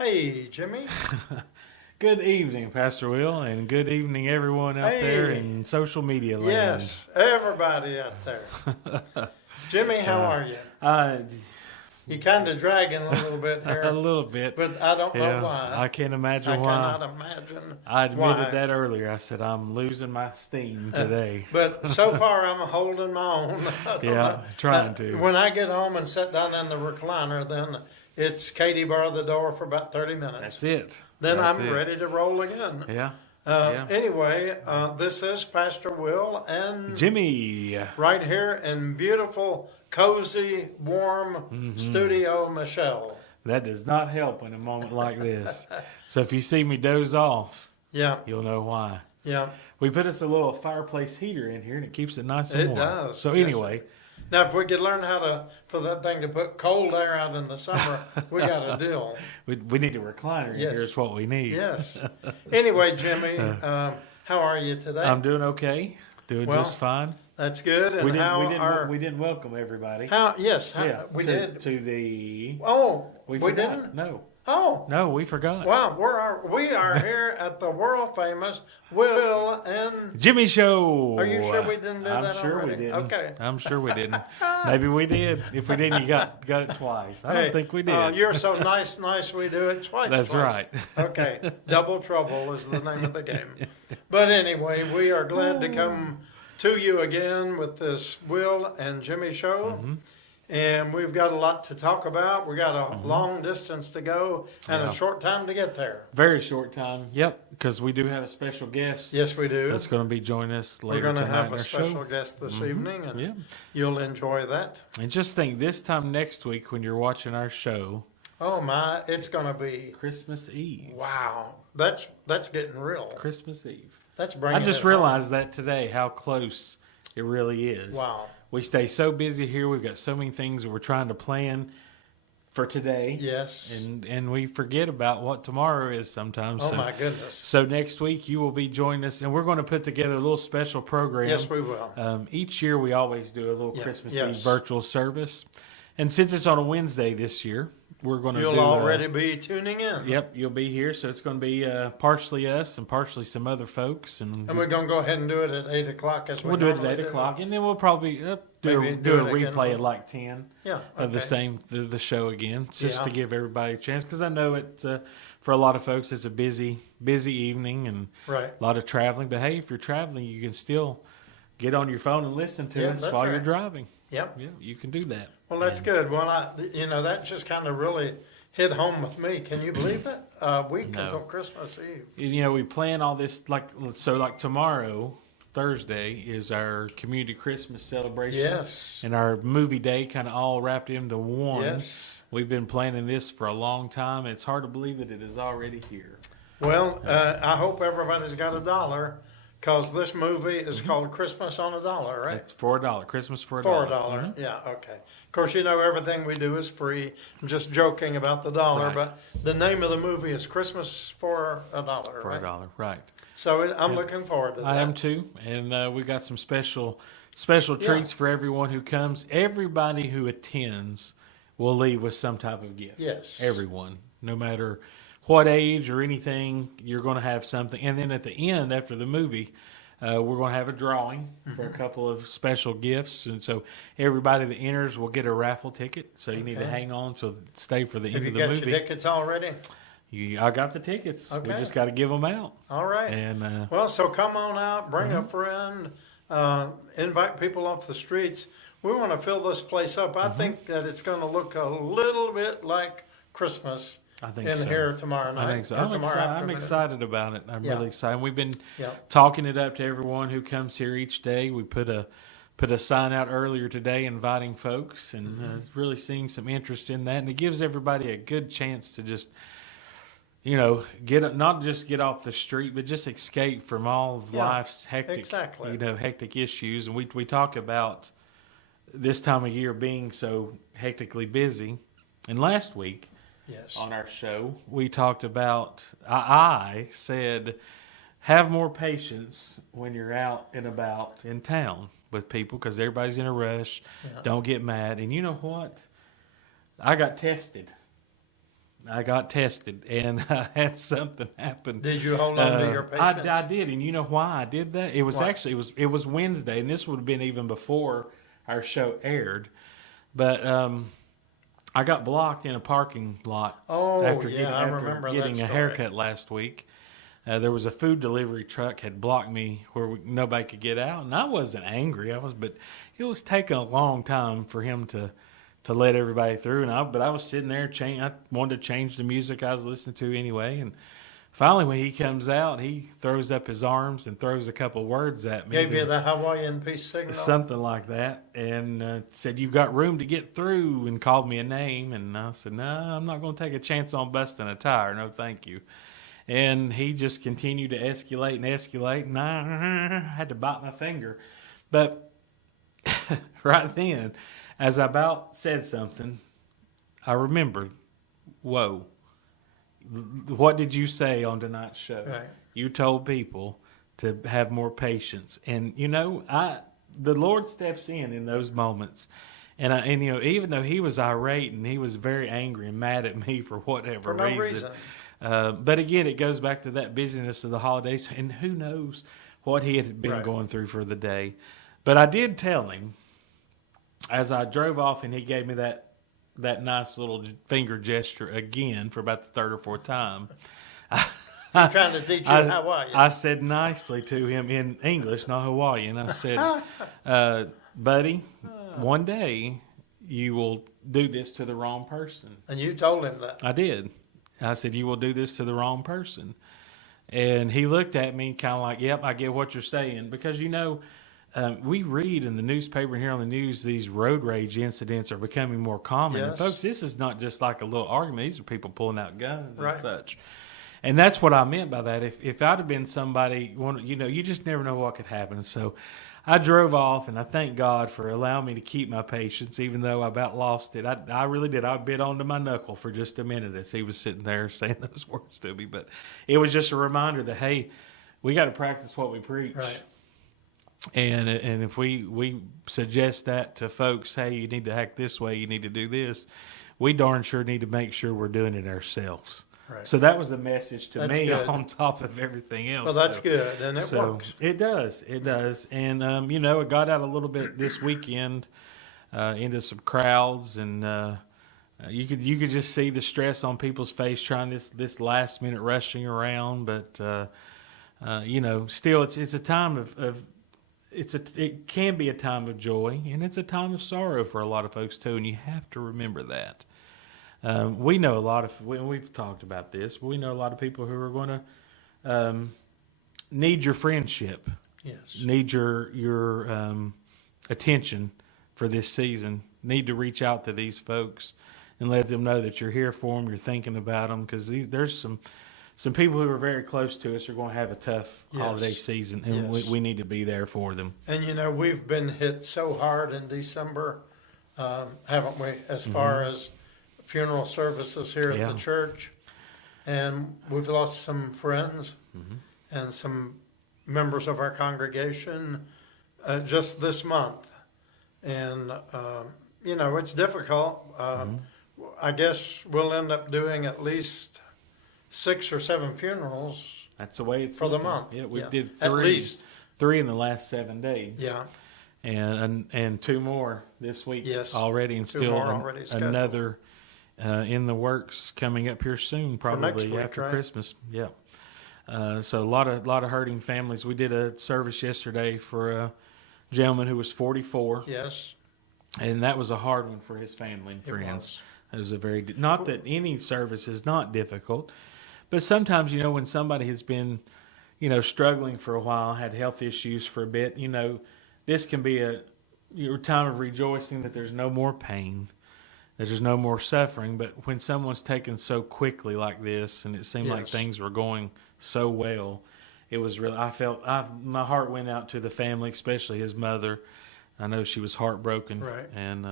Hey, Jimmy. Good evening, Pastor Will, and good evening, everyone out there in social media land. Yes, everybody out there. Jimmy, how are you? You kind of dragging a little bit here. A little bit. But I don't know why. I can't imagine why. why. I cannot imagine I admitted why. that earlier. I said, I'm losing my steam today. But so far, I'm holding my own. Trying to. When I get home and sit down in the recliner, then it's Katie bar the door for about 30 minutes. That's it. Then That's I'm it. ready to roll again. Yeah. Anyway, this is Pastor Will and Jimmy. Right here in beautiful, cozy, warm studio, Michelle. That does not help in a moment like this. So if you see me doze off, you'll know why. Yeah. We put us a little fireplace heater in here, and it keeps it nice and warm. It does. So Yes. anyway. Now, if we could learn how for that thing to put cold air out in the summer, we got a deal. We need a recliner in here. It's what we need. Yes. Anyway, Jimmy, how are you today? I'm doing okay. Doing just fine. That's good. And we didn't welcome everybody. We did. To the... Oh, we forgot. didn't? No. Oh. No, we forgot. Wow, we are here at the world famous Will and Jimmy Show. Are you sure we didn't do that I'm sure already? we didn't. Okay. I'm sure we didn't. Maybe we did. If we didn't, you got it twice. I don't think we did. You're so nice we do it twice. That's right. Okay. Double trouble is the name of the game. But anyway, we are glad to come to you again with this Will and Jimmy show. Mm-hmm. And we've got a lot to talk about. We got a long distance to go and a short time to get there. Very short time. Yep, because we do have a special guest. Yes, we do. That's going to be joining us later tonight. We're going to have a special show. Guest this evening, and you'll enjoy that. And just think, this time next week when you're watching our show, oh my, it's going to be Christmas Eve. Wow, that's getting real. Christmas Eve. That's bringing. I just realized that today, how close it really is. Wow. We stay so busy here. We've got so many things that we're trying to plan for today. Yes. And we forget about what tomorrow is sometimes. Oh, my goodness. So next week you will be joining us, and we're going to put together a little special program. Yes, we will. Each year we always do a little Christmas Eve virtual service. And since it's on a Wednesday this year, we're going to You'll already be tuning in. Yep, you'll be here. So it's going to be partially us and partially some other folks. And we're going to go ahead and do it at 8 o'clock. We'll do it at 8 o'clock. And then we'll probably do a replay at like 10 of the show again, just to give everybody a chance. Because I know for a lot of folks, it's a busy evening and a lot of traveling. But, hey, if you're traveling, you can still get on your phone and listen to us while you're driving. Yep. Yeah, you can do that. Well, that's good. Well, that just kind of really hit home with me. Can you believe it? A week until Christmas Eve. We plan all this like tomorrow, Thursday, is our community Christmas celebration. Yes. And our movie day kind of all wrapped into one. Yes. We've been planning this for a long time. It's hard to believe that it is already here. Well, I hope everybody's got $1. Because this movie is called Christmas on $1, right? It's for $1. Christmas for $1. For $1, yeah, okay. Of course, everything we do is free. I'm just joking about the dollar, but the name of the movie is Christmas for $1, right? For $1, right. So I'm looking forward to that. I am too, and we got some special treats for everyone who comes. Everybody who attends will leave with some type of gift. Yes. Everyone, no matter what age or anything, you're going to have something. And then at the end, after the movie, we're going to have a drawing for a couple of special gifts. And so everybody that enters will get a raffle ticket. So you need to hang on to stay for the end of the movie. Have you got your tickets already? I got the tickets. Okay. We just got to give them out. All right. And so come on out, bring a friend, invite people off the streets. We want to fill this place up. I think that it's going to look a little bit like Christmas. I think here tomorrow night. I think so. I'm excited about it. I'm really excited. We've been talking it up to everyone who comes here each day. We put a sign out earlier today inviting folks, and really seeing some interest in that. And it gives everybody a good chance to just, not just get off the street, but just escape from all of life's hectic issues. And we talk about this time of year being so hectically busy. And last week, on our show, we talked about, I said, have more patience when you're out and about in town with people because everybody's in a rush. Don't get mad. And you know what? I got tested. I got tested, and I had something happen. Did you hold on to your patience? I did, and you know why I did that? It was Why? actually it was Wednesday, and this would have been even before our show aired. But I got blocked in a parking lot. After getting that a haircut last week. There was a food delivery truck had blocked me where nobody could get out, and I wasn't angry. But it was taking a long time for him to let everybody through. But I was sitting there, I wanted to change the music I was listening to anyway. And finally, when he comes out, he throws up his arms and throws a couple words at me. Gave you the Hawaiian peace signal? Something like that. And said, "You've got room to get through," and called me a name. And I said, "No, I'm not going to take a chance on busting a tire. No, thank you." And he just continued to escalate, and I had to bite my finger. But right then, as I about said something, I remembered, whoa, what did you say on tonight's show? Right. You told people to have more patience. And, the Lord steps in those moments. And even though he was irate and he was very angry and mad at me for whatever reason. But again, it goes back to that busyness of the holidays, and who knows what he had been going through for the day. But I did tell him, as I drove off, and he gave me that nice little finger gesture again for about the third or fourth time. I'm trying to teach you Hawaiian. I said nicely to him in English, not Hawaiian. I said, buddy, one day you will do this to the wrong person. And you told him that. I did. I said, you will do this to the wrong person. And he looked at me kind of like, yep, I get what you're saying. Because, we read in the newspaper and hear on the news these road rage incidents are becoming more common. Yes. And folks, this is not just like a little argument. These are people pulling out guns and such. And that's what I meant by that. If I'd have been somebody, you just never know what could happen. So I drove off, and I thank God for allowing me to keep my patience, even though I about lost it. I really did. I bit onto my knuckle for just a minute as he was sitting there saying those words to me. But it was just a reminder that, hey, we got to practice what we preach. Right. And if we suggest that to folks, hey, you need to act this way, you need to do this, we darn sure need to make sure we're doing it ourselves. Right. So that was a message to me good. on top of everything else. Well, that's good, and it works. It does. And, I got out a little bit this weekend into some crowds, and you could just see the stress on people's face trying this last minute rushing around. But, still it's a time of it can be a time of joy, and it's a time of sorrow for a lot of folks too, and you have to remember that. We know a lot of, we've talked about this, but we know a lot of people who are going to need your friendship, need your attention for this season, need to reach out to these folks and let them know that you're here for them, you're thinking about them, because there's some people who are very close to us are going to have a tough holiday season, and we need to be there for them. And, we've been hit so hard in December, haven't we, as far as funeral services here at the church. And we've lost some friends and some members of our congregation just this month. And, it's difficult. I guess we'll end up doing at least 6 or 7 funerals. That's the way it's for the month. Yeah, we did at least 3 in the last 7 days. Yeah, and 2 more this week. Yes, already, and 2 still more already scheduled. Another in the works coming up here soon, probably week, after right? Christmas. Yeah. So a lot of hurting families. We did a service yesterday for a gentleman who was 44. Yes, and that was a hard one for his family and friends. It was a very not that any service is not difficult. But sometimes, when somebody has been, struggling for a while, had health issues for a bit, this can be your time of rejoicing that there's no more pain, that there's no more suffering. But when someone's taken so quickly like this, and it seemed like things were going so well, it was really, my heart went out to the family, especially his mother. I know she was heartbroken. Right. And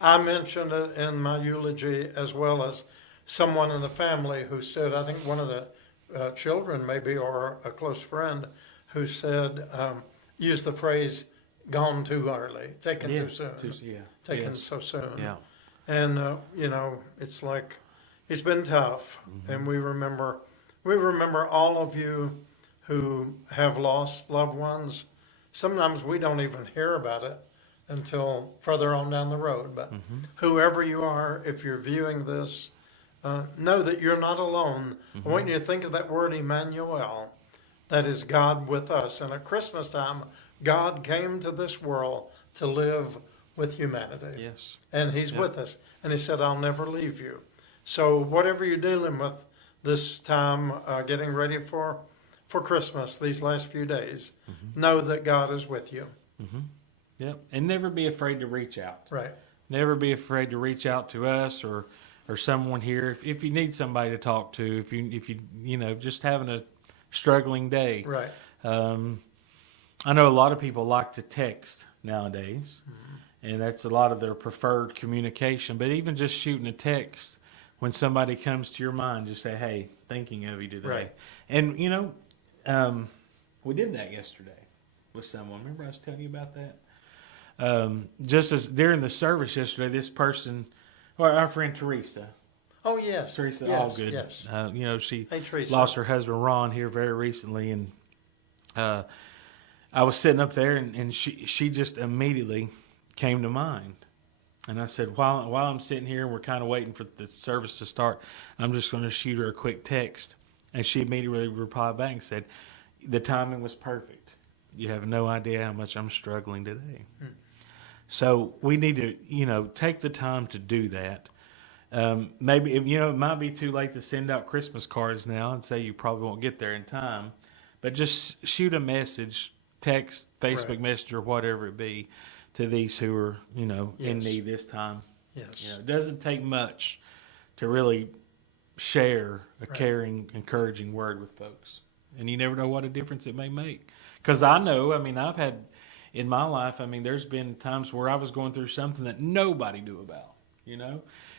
I mentioned it in my eulogy, as well as someone in the family who said, I think one of the children maybe, or a close friend, who said, used the phrase, gone too early, taken too soon. Taken so soon. Yeah. And it's like it's been tough, and we remember all of you who have lost loved ones. Sometimes we don't even hear about it until further on down the road. But whoever you are, if you're viewing this, know that you're not alone. I want you to think of that word Emmanuel. That is God with us. And at Christmas time, God came to this world to live with humanity. Yes. And He's with us. And He said, I'll never leave you. So whatever you're dealing with this time, getting ready for Christmas, these last few days, know that God is with you. Yep. And never be afraid to reach out. Right. Never be afraid to reach out to us or someone here. If you need somebody to talk to, if you just having a struggling day. Right. I know a lot of people like to text nowadays, and that's a lot of their preferred communication. But even just shooting a text when somebody comes to your mind, just say, hey, thinking of you today. Right. And, we did that yesterday with someone. Remember I was telling you about that? Just as during the service yesterday, this person, our friend Teresa. Oh, yes. Teresa yes, Allgood. Yes. She Teresa. lost her husband Ron here very recently, and I was sitting up there, and she just immediately came to mind. And I said, while I'm sitting here and we're kind of waiting for the service to start, I'm just going to shoot her a quick text. And she immediately replied back and said, the timing was perfect. You have no idea how much I'm struggling today. So we need to, take the time to do that. Maybe, it might be too late to send out Christmas cards now and say you probably won't get there in time. But just shoot a message, text, Facebook Messenger, whatever it be, to these who are, in need this time. Yes. It doesn't take much to really share a caring, encouraging word with folks. And you never know what a difference it may make. Because I know, I've had, in my life, there's been times where I was going through something that nobody knew about,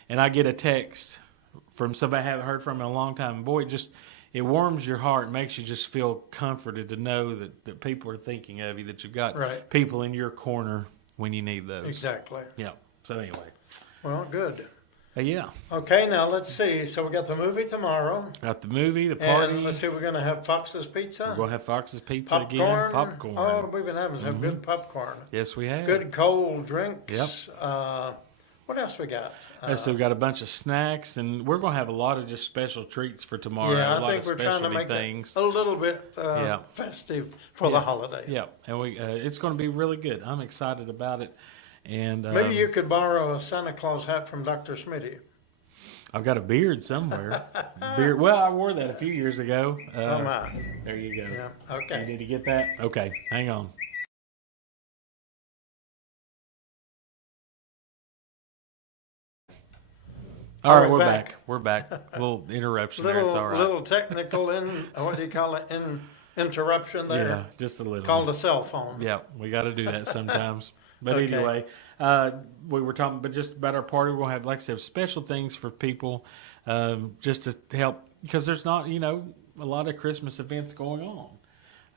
And I get a text from somebody I haven't heard from in a long time. And boy, it warms your heart, makes you just feel comforted to know that people are thinking of you, that you've got people in your corner when you need those. Exactly. Yeah. So anyway. Well, good. Yeah. Okay, now let's see. So we got the movie tomorrow. Got the movie, the party. And let's see, we're going to have Fox's Pizza. We're going to have Fox's Pizza Popcorn. again. Popcorn. Oh, we've been having some good popcorn. Yes, we have. Good cold drinks. Yep. What else we got? So we got a bunch of snacks, and we're going to have a lot of just special treats for tomorrow. Yeah, I think we're trying to make things. it a little bit festive for the holiday. Yeah, and it's going to be really good. I'm excited about it. And maybe you could borrow a Santa Claus hat from Dr. Smitty. I've got a beard somewhere. Well, I wore that a few years ago. Oh, my. There you go. Yeah, okay. Did you get that? Okay, hang on. All right, we're back. We're back. Little interruption there. It's all right. Little technical, what do you call it, interruption there? Yeah, just a little. Called a cell phone. Yeah, we got to do that sometimes. But Okay. anyway, we were talking just about our party. We'll have, like I said, special things for people just to help, because there's not, a lot of Christmas events going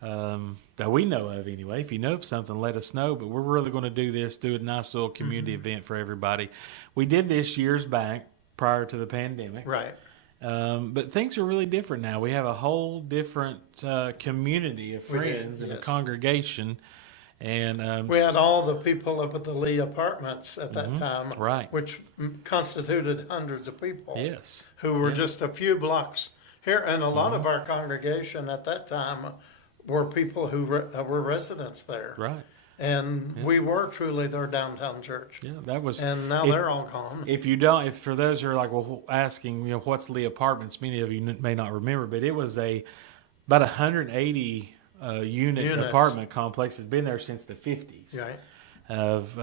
on that we know of anyway. If you know of something, let us know. But we're really going to do a nice little community event for everybody. We did this years back prior to the pandemic. Right. But things are really different now. We have a whole different community of friends and a congregation. And we had all the people up at the Lee Apartments at that time, right, which constituted hundreds of people. Yes, who were just a few blocks here, and a lot of our congregation at that time were people who were residents there. Right. And we were truly their downtown church. Yeah, that was. And now they're all gone. If for those who are like, asking, what's Lee Apartments? Many of you may not remember, but it was about 180 unit apartment complex. It's been there since the 50s. Right. Of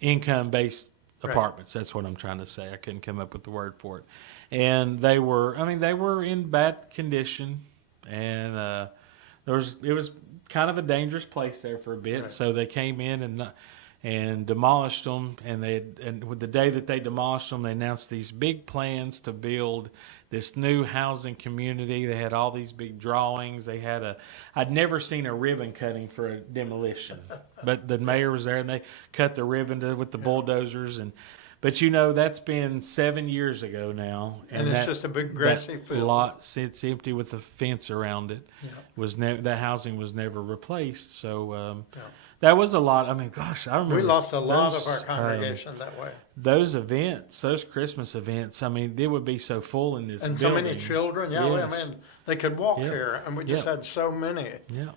income-based apartments. That's what I'm trying to say. I couldn't come up with the word for it. And they were in bad condition, and it was kind of a dangerous place there for a bit. Right. So they came in and demolished them, and with the day that they demolished them, they announced these big plans to build this new housing community. They had all these big drawings. I'd never seen a ribbon cutting for a demolition, but the mayor was there and they cut the ribbon with the bulldozers. But that's been 7 years ago now, and it's just a big grassy field. Lot sits empty with a fence around it. Yeah. That housing was never replaced, so that was a lot. I mean, gosh, I remember we lost a lot of our congregation that way. Those events, those Christmas events. I mean, they would be so full in this and building. So many children. Yeah, yes. I mean, they could walk here, and we just had so many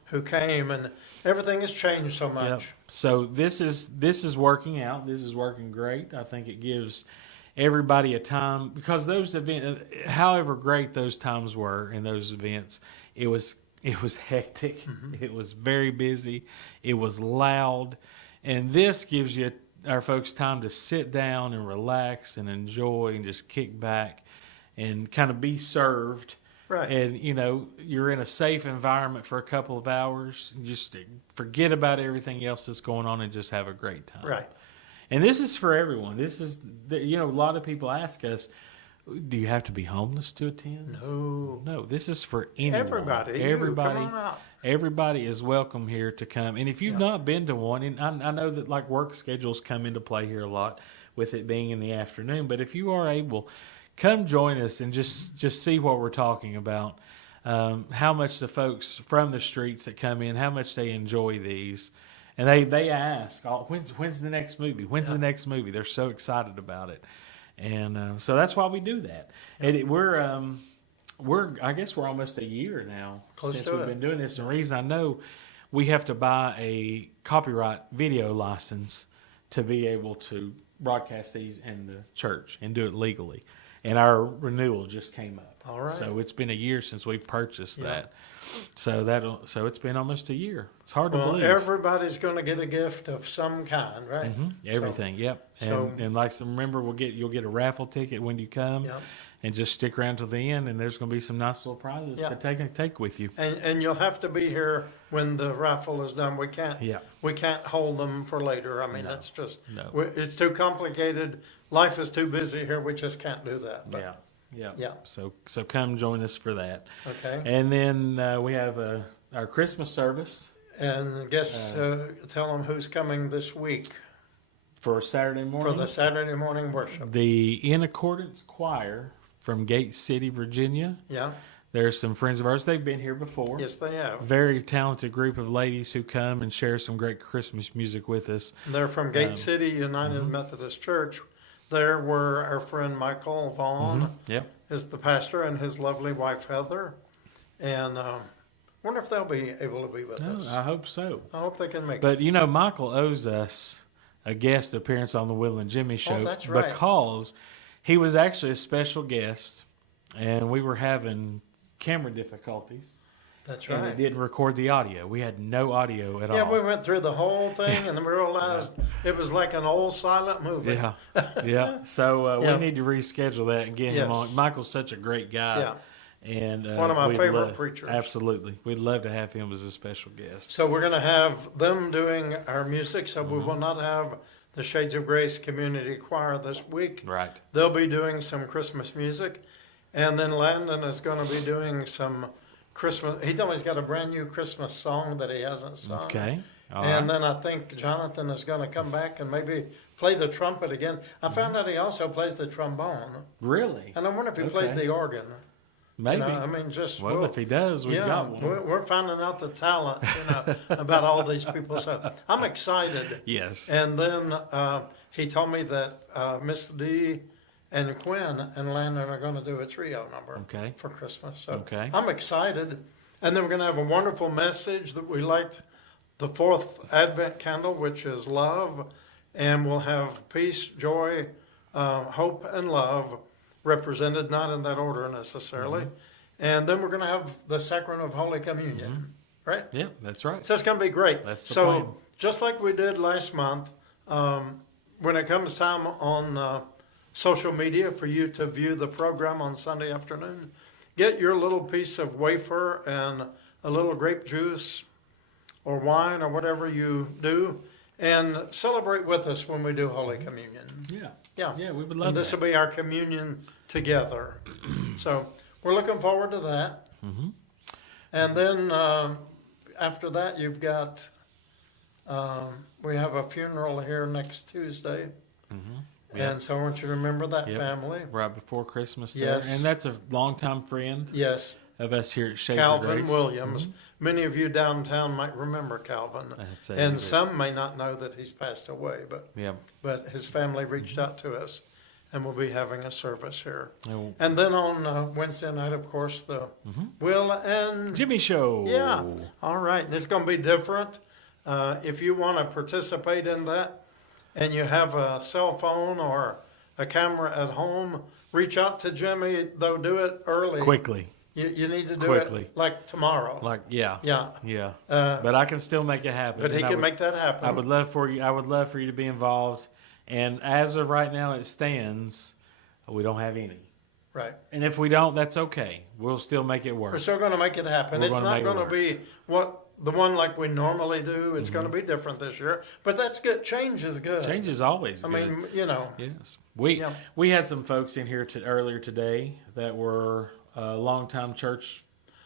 who came, and everything has changed so much. Yep. So this is working out. This is working great. I think it gives everybody a time, because those events, however great those times were in those events, it was hectic. Mm-hmm. It was very busy. It was loud, and this gives our folks time to sit down and relax and enjoy and just kick back and kind of be served. Right. And, you're in a safe environment for a couple of hours. Just forget about everything else that's going on and just have a great time. Right. And this is for everyone. This is, a lot of people ask us, do you have to be homeless to attend? No. This is for anyone. Everybody. Come on out. Everybody is welcome here to come. And if you've not been to one, and I know that like work schedules come into play here a lot with it being in the afternoon, but if you are able, come join us and just see what we're talking about. How much the folks from the streets that come in, how much they enjoy these. And they ask, when's the next movie? When's the next movie? They're so excited about it. And so that's why we do that. And I guess we're almost a year now since we've been doing this. And the reason I know we have to buy a copyright video license to be able to broadcast these in the church and do it legally. And our renewal just came up. All right. So it's been a year since we've purchased that. So it's been almost a year. It's hard to believe. Everybody's going to get a gift of some kind, right? Mm-hmm. Everything, yep. And remember, you'll get a raffle ticket when you come, and just stick around till the end. And there's going to be some nice little prizes to take with you. And you'll have to be here when the raffle is done. We can't hold them for later. I mean, that's just it's too complicated. Life is too busy here. We just can't do that. But, Yeah. So come join us for that. Okay. And then we have our Christmas service. And tell them who's coming this week. For Saturday morning? For the Saturday morning worship. The In Accordance Choir from Gate City, Virginia. Yeah. There's some friends of ours. They've been here before. Yes, they have. Very talented group of ladies who come and share some great Christmas music with us. They're from Gate City United Methodist Church. There were our friend Michael Vaughn is the pastor, and his lovely wife Heather. And wonder if they'll be able to be with us. I hope so. I hope they can make it. But, Michael owes us a guest appearance on the Will and Jimmy show. Oh, that's right. Because he was actually a special guest, and we were having camera difficulties. That's right. And it didn't record the audio. We had no audio at all. Yeah, we went through the whole thing and then we realized it was like an old silent movie. Yeah. So we need to reschedule that and get him on. Michael's such a great guy. Yeah. And one of my favorite preachers. Absolutely. We'd love to have him as a special guest. So we're going to have them doing our music. So we will not have the Shades of Grace Community Choir this week. Right. They'll be doing some Christmas music. And then Landon is going to be doing some Christmas. He told me he's got a brand new Christmas song that he hasn't sung. Okay. And then I think Jonathan is going to come back and maybe play the trumpet again. I found out he also plays the trombone. Really? And I wonder if he plays the organ. Maybe. Well, if he does, we've got one. We're finding out the talent, about all these people. So I'm excited. Yes. And then he told me that Miss D and Quinn and Landon are going to do a trio number for Christmas. So I'm excited. And then we're going to have a wonderful message that we liked, the fourth Advent candle, which is love. And we'll have peace, joy, hope, and love represented, not in that order necessarily. And then we're going to have the Sacrament of Holy Communion, right? Yeah, that's right. So it's going to be great. That's the plan. Just like we did last month, when it comes time on social media for you to view the program on Sunday afternoon, get your little piece of wafer and a little grape juice or wine or whatever you do, and celebrate with us when we do Holy Communion. Yeah, we would love and this will be our communion together. So we're looking forward to that. Mm-hmm. And then after that, you've got, we have a funeral here next Tuesday. Mm-hmm. And so I want you to remember that family. Right before Christmas there. Yes. And that's a longtime friend of us here at Shades of Grace. Calvin Williams. Many of you downtown might remember Calvin. And some may not know that he's passed away, but his family reached out to us, and we'll be having a service here. And then on Wednesday night, of course, the Will and Jimmy Show. Yeah. All right. And it's going to be different. If you want to participate in that and you have a cell phone or a camera at home, reach out to Jimmy, though do it early. Quickly. You need to do it like tomorrow. Yeah. But I can still make it happen. But he can make that happen. I would love for you to be involved. And as of right now, it stands, we don't have any. Right. And if we don't, that's okay. We'll still make it work. We're still going to make it happen. It's not going to be the one like we normally do. It's going to be different this year. But that's good. Change is good. Change is always good. I mean, Yes. We had some folks in here earlier today that were longtime church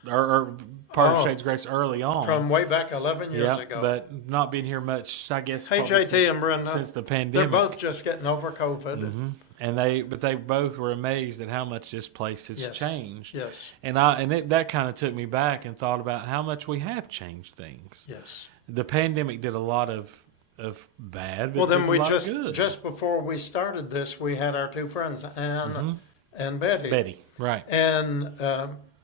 or part of Shades of Grace early on. From way back 11 years ago. But not been here much, I guess. Hey, JT and Brenda. Since the pandemic. They're both just getting over COVID. Mm-hmm. And they both were amazed at how much this place has changed. Yes. And that kind of took me back and thought about how much we have changed things. Yes. The pandemic did a lot of bad. Well, then just before we started this, we had our two friends, Ann and Betty. Betty, right. And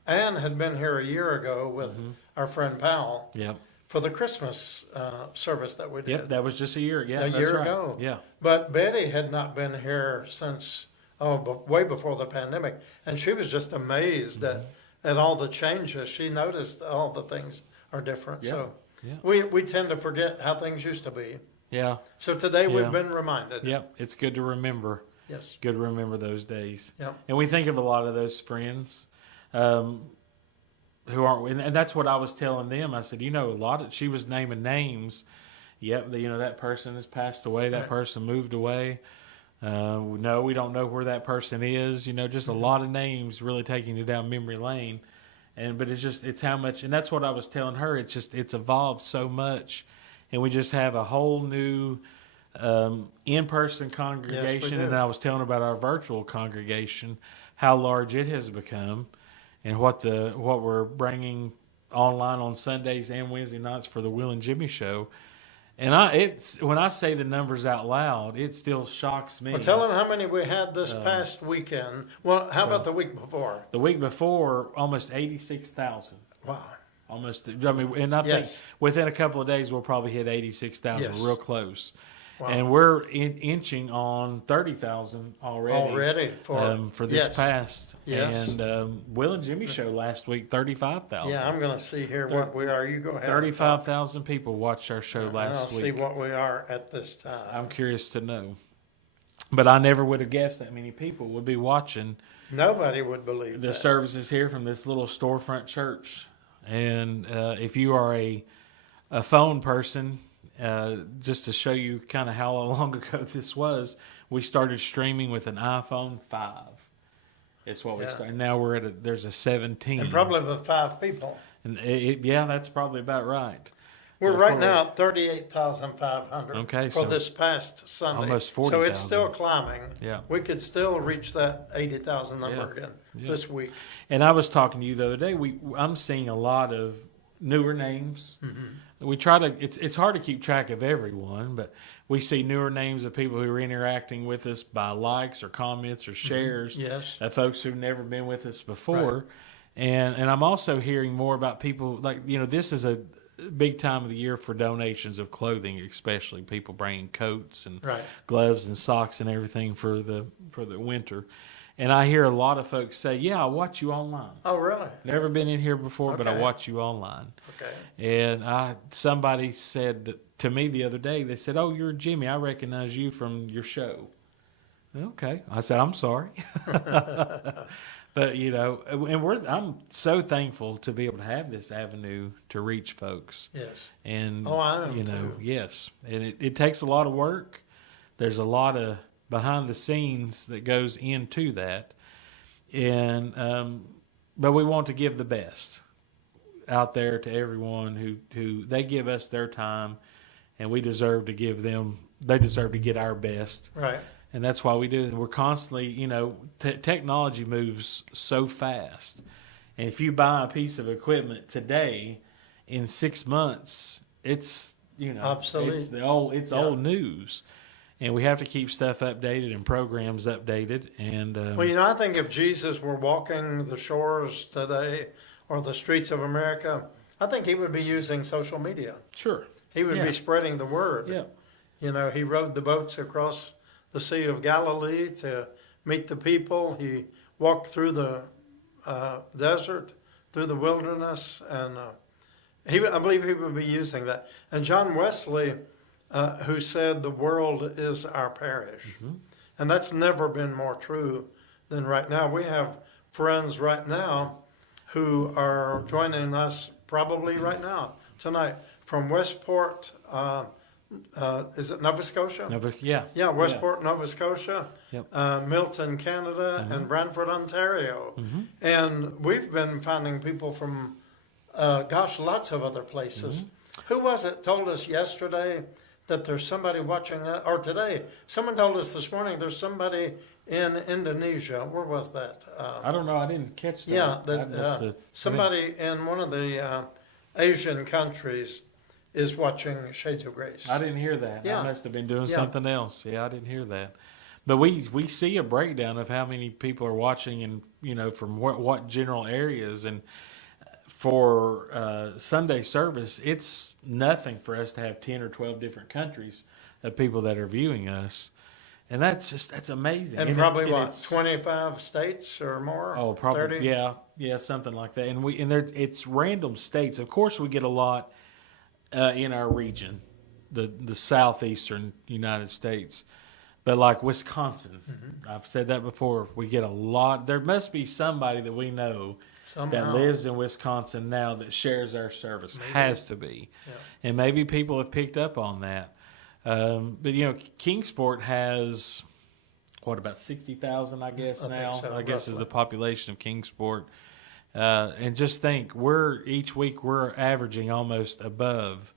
Ann had been here a year ago with our friend Powell. Yep. For the Christmas service that we did. Yep, that was just a year. Yeah, a year ago. Yeah. But Betty had not been here since way before the pandemic, and she was just amazed at all the changes. She noticed all the things are different. Yeah. So yeah. we tend to forget how things used to be. Yeah. So today we've been reminded. Yep. It's good to remember. Yes. Good to remember those days. Yep. And we think of a lot of those friends. Who aren't, and that's what I was telling them. I said, she was naming names. Yep, that person has passed away. That person moved away. No, we don't know where that person is. Just a lot of names really taking you down memory lane. But it's how much, and that's what I was telling her. It's evolved so much, and we just have a whole new in-person congregation. Yes, and I was telling about our virtual congregation, how large it has become. And what we're bringing online on Sundays and Wednesday nights for the Will and Jimmy Show, and when I say the numbers out loud, it still shocks me. Well, tell them how many we had this past weekend. Well, how about the week before? The week before, almost 86,000. Wow. Almost. I mean, and I think within a couple of days we'll probably hit 86,000. Real close. Wow. And we're inching on 30,000 already for this past. Yes. And Will and Jimmy Show last week, 35,000. Yeah, I'm going to see here what we are. You go ahead. 35,000 people watched our show last week. I'll see what we are at this time. I'm curious to know. But I never would have guessed that many people would be watching. Nobody would believe the services here from this little storefront church. And if you are a phone person, just to show you kind of how long ago this was, we started streaming with an iPhone 5. It's what we started. Now we're there's a 17. And probably with 5 people. And that's probably about right. We're right now at 38,500 for this past Sunday. Almost 40,000. So it's still climbing. Yeah. We could still reach that 80,000 number again this week. And I was talking to you the other day. I'm seeing a lot of newer names. Mm-hmm. We try to. It's hard to keep track of everyone, but we see newer names of people who are interacting with us by likes or comments or shares. Mm-hmm. Yes. Of folks who've never been with us before, right. And I'm also hearing more about people this is a big time of the year for donations of clothing, especially people bringing coats and gloves and socks and everything for the winter. And I hear a lot of folks say, "Yeah, I watch you online." Oh, really? Never been in here before, but I watch you online. Okay. And somebody said to me the other day, they said, "Oh, you're Jimmy. I recognize you from your show." Okay. I said, "I'm sorry." But and I'm so thankful to be able to have this avenue to reach folks. Yes. And I am too. yes, and it takes a lot of work. There's a lot of behind the scenes that goes into that, and but we want to give the best out there to everyone who they give us their time, and we deserve to give them. They deserve to get our best. Right. And that's why we do it. We're constantly, technology moves so fast. And if you buy a piece of equipment today, in 6 months, it's, obsolete. It's old news. And we have to keep stuff updated and programs updated. And I think if Jesus were walking the shores today or the streets of America, I think he would be using social media. Sure. He would be spreading the word. Yeah. He rode the boats across the Sea of Galilee to meet the people. He walked through the desert, through the wilderness, and I believe he would be using that. And John Wesley, who said the world is our parish. Mm-hmm. And that's never been more true than right now. We have friends right now who are joining us probably right now, tonight, from Westport, is it Nova Scotia? Yeah, Westport, Nova Scotia, Yep. Milton, Canada, Mm-hmm. and Brantford, Ontario. Mm-hmm. And we've been finding people from, lots of other places. Mm-hmm. Who was it told us yesterday that there's somebody watching, or today, someone told us this morning there's somebody in Indonesia. Where was that? I don't know. I didn't catch that. Yeah, somebody in one of the Asian countries is watching Shades of Grace. I didn't hear that. Yeah. I must have been doing something else. Yeah, I didn't hear that. But we see a breakdown of how many people are watching, and from what general areas. And for Sunday service, it's nothing for us to have 10 or 12 different countries of people that are viewing us, and that's amazing. And probably 25 states or more. Oh, probably 30? yeah, something like that. And it's random states. Of course, we get a lot. In our region, the southeastern United States, but like Wisconsin, mm-hmm. I've said that before. We get a lot. There must be somebody that we know that lives in Wisconsin now that shares our service. Maybe. Has to be, and maybe people have picked up on that. But Kingsport has about 60,000, I guess now. So, I guess is the population of Kingsport. And just think, each week we're averaging almost above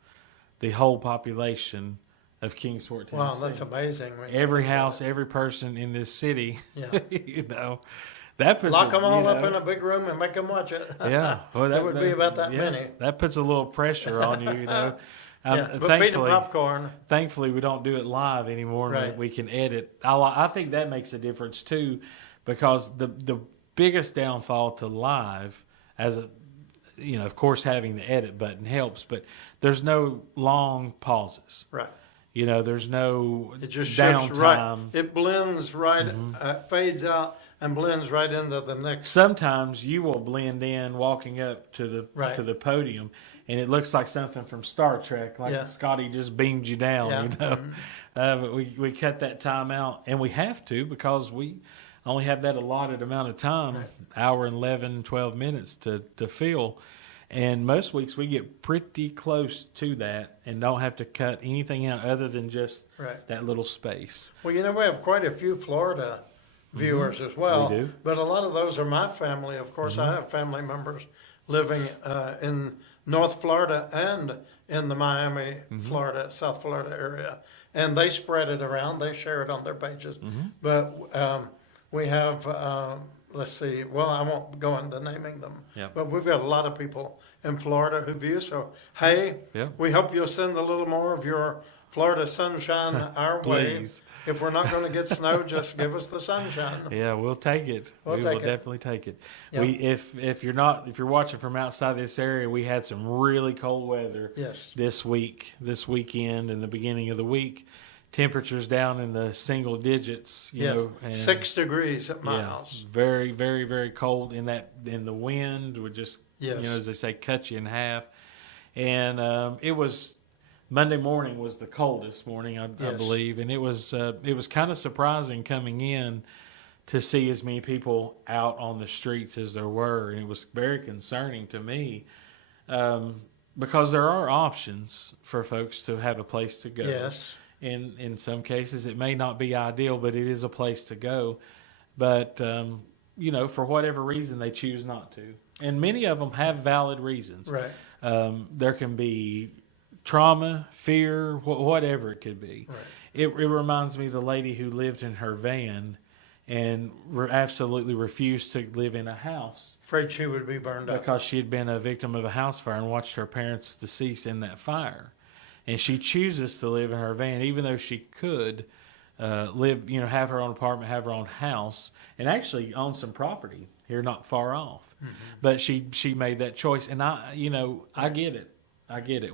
the whole population of Kingsport, Tennessee. Wow, that's amazing. Every house, every person in this city, that puts lock them all up in a big room and make them watch it. Yeah, well, that would be about that many. That puts a little pressure on you, But feed them popcorn. Thankfully, we don't do it live anymore. Right. We can edit. I think that makes a difference too, because the biggest downfall to live, of course, having the edit button helps, but there's no long pauses. Right. There's no it just downtime. Shifts right. It blends right, mm-hmm. Fades out and blends right into the next. Sometimes you will blend in walking up to the podium, and it looks like something from Star Trek, like Scotty just beamed you down. Mm-hmm. But we cut that time out, and we have to, because we only have that allotted amount of time, hour and 11, 12 minutes to fill. And most weeks we get pretty close to that and don't have to cut anything out other than just that little space. Well, we have quite a few Florida viewers mm-hmm. as well. We do. But a lot of those are my family. Of course, mm-hmm. I have family members living in North Florida and in the Miami, mm-hmm. Florida, South Florida area. And they spread it around. They share it on their pages. Mm-hmm. But we have, let's see, I won't go into naming them, but we've got a lot of people in Florida who view. So, hey, we hope you'll send a little more of your Florida sunshine our way. If we're not going to get snow, just give us the sunshine. Yeah, we'll take it. We will definitely take it. Yep. If you're watching from outside this area, we had some really cold weather this weekend, and the beginning of the week. Temperatures down in the single digits, and 6 degrees at my house. Very, very, very cold. In the wind would just, as they say, cut you in half. And it was Monday morning was the coldest morning, I believe, and it was kind of surprising coming in to see as many people out on the streets as there were, and it was very concerning to me, because there are options for folks to have a place to go. Yes. In some cases, it may not be ideal, but it is a place to go. But for whatever reason, they choose not to, and many of them have valid reasons. Right. There can be trauma, fear, whatever it could be. Right. It reminds me of the lady who lived in her van and absolutely refused to live in a house. Afraid she would be burned up. Because she had been a victim of a house fire and watched her parents decease in that fire. And she chooses to live in her van, even though she could live, have her own apartment, have her own house, and actually own some property here not far off. Mm-hmm. But she made that choice. And I get it. I get it,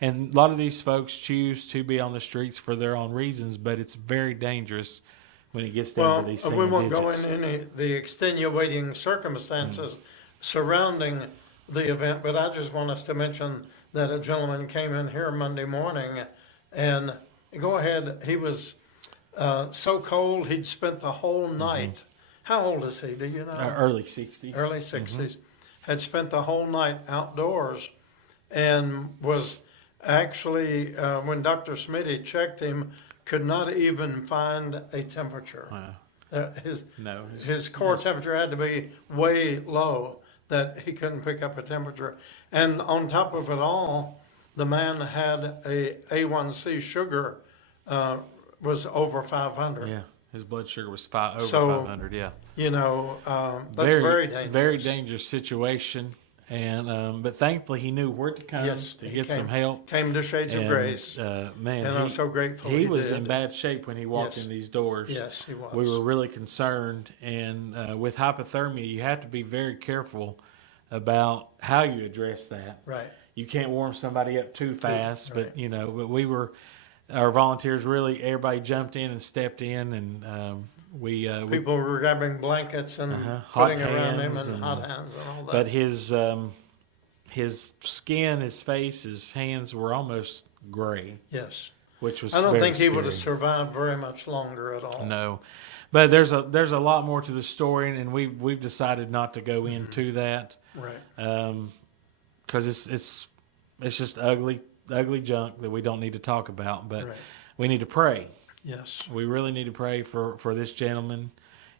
and a lot of these folks choose to be on the streets for their own reasons, but it's very dangerous when it gets down to these single we won't digits. go into the extenuating circumstances surrounding the event, but I just want us to mention that a gentleman came in here Monday morning, and go ahead, he was so cold he'd spent the whole night. How old is he, do you know? Early 60s. Early 60s. Had spent the whole night outdoors, and was actually, when Dr. Smitty checked him, could not even find a temperature. Wow. His core temperature had to be way low, that he couldn't pick up a temperature. And on top of it all, the man had a A1C sugar was over 500. Yeah, his blood sugar was over 500, yeah. That's very dangerous. Very dangerous situation. And but thankfully he knew where to come to get some help. Came to Shades of Grace. Man, and I'm so grateful he was in bad shape when he walked in these doors. Yes, he was. We were really concerned. And with hypothermia, you have to be very careful about how you address that. Right. You can't warm somebody up too fast. Right. But our volunteers really, everybody jumped in and stepped in, and people were grabbing blankets and putting around him, and hot hands and all that. But his skin, his face, his hands were almost gray. Yes, which was. I don't think he scary. would have survived very much longer at all. No, but there's a lot more to the story, and we've decided not to go into that. Right. Because it's just ugly junk that we don't need to talk about, but we need to pray. Yes. We really need to pray for this gentleman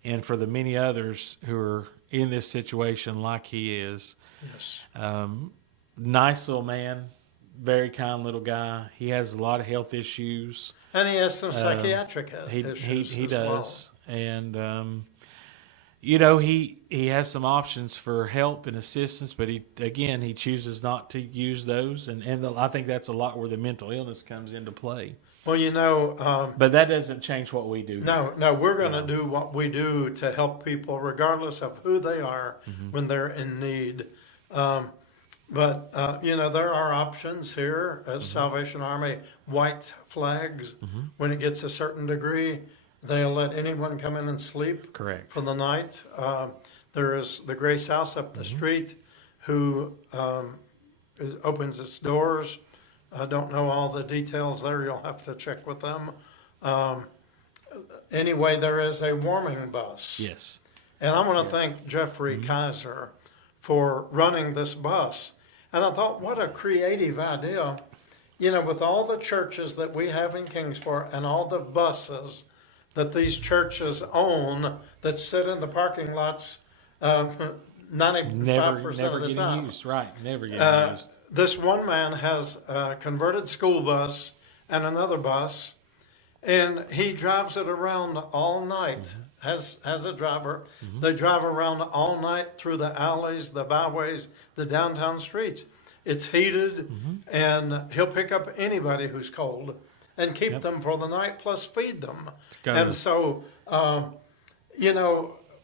and for the many others who are in this situation like he is. Yes. Nice little man, very kind little guy. He has a lot of health issues. And he has some psychiatric issues he as does. Well. And, he has some options for help and assistance, but he chooses not to use those. And I think that's a lot where the mental illness comes into play. Well, but that doesn't change what we do. No, we're going to do what we do to help people, regardless of who they are when they're in need. But there are options here at Salvation Army. White flags. When it gets a certain degree, they'll let anyone come in and sleep. Correct. For the night. There is the Grace House up the street, who opens its doors. I don't know all the details there. You'll have to check with them. Anyway, there is a warming bus. Yes. And I want to thank Jeffrey Kaiser for running this bus. And I thought, what a creative idea. With all the churches that we have in Kingsport and all the buses that these churches own that sit in the parking lots 95% of the time. Used. Right, never getting used. This one man has a converted school bus and another bus, and he drives it around all night. Has a driver. They drive around all night through the alleys, the byways, the downtown streets. It's heated, and he'll pick up anybody who's cold and keep them for the night, plus feed them. And so,